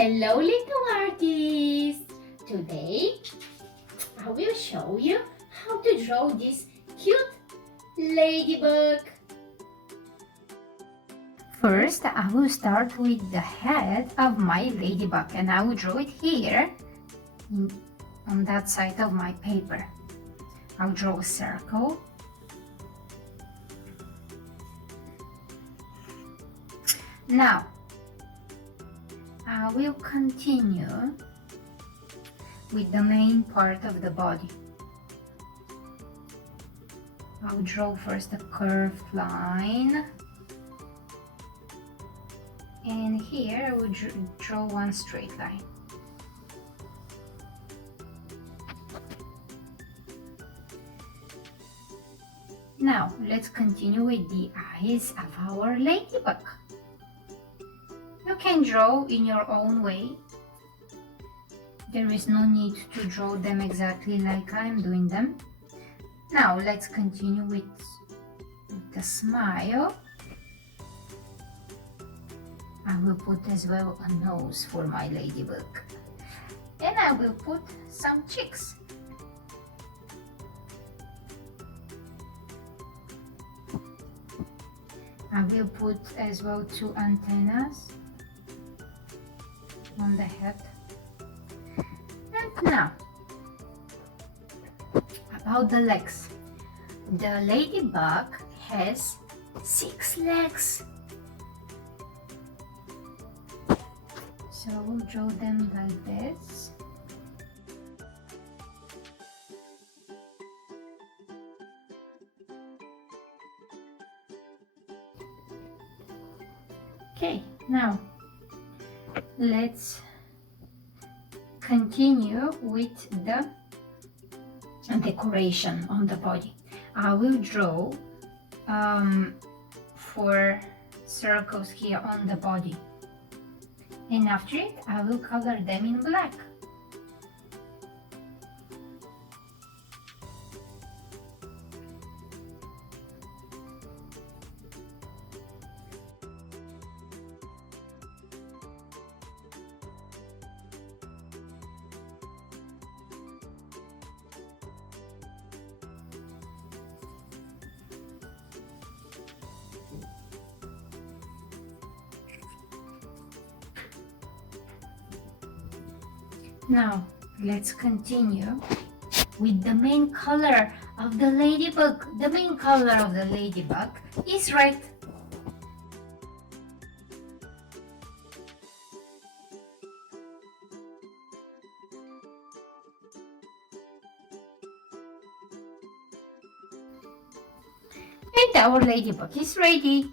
Hello little artists! Today I will show you how to draw this cute ladybug. First, I will start with the head of my ladybug and I will draw it here on that side of my paper. I'll draw a circle. Now, I will continue with the main part of the body. I'll draw first a curved line, and here I will draw one straight line. Now let's continue with the eyes of our ladybug. You can draw in your own way. There is no need to draw them exactly like I'm doing them. Now let's continue with the smile. I will put as well a nose for my ladybug. And I will put some cheeks. I will put as well two antennas on the head. And now, about the legs. The ladybug has 6 legs. So we'll draw them like this. Okay, now let's continue with the decoration on the body. I will draw 4 circles here on the body, and after it I will color them in black. Now, let's continue with the main color of the ladybug. The main color of the ladybug is red. And our ladybug is ready.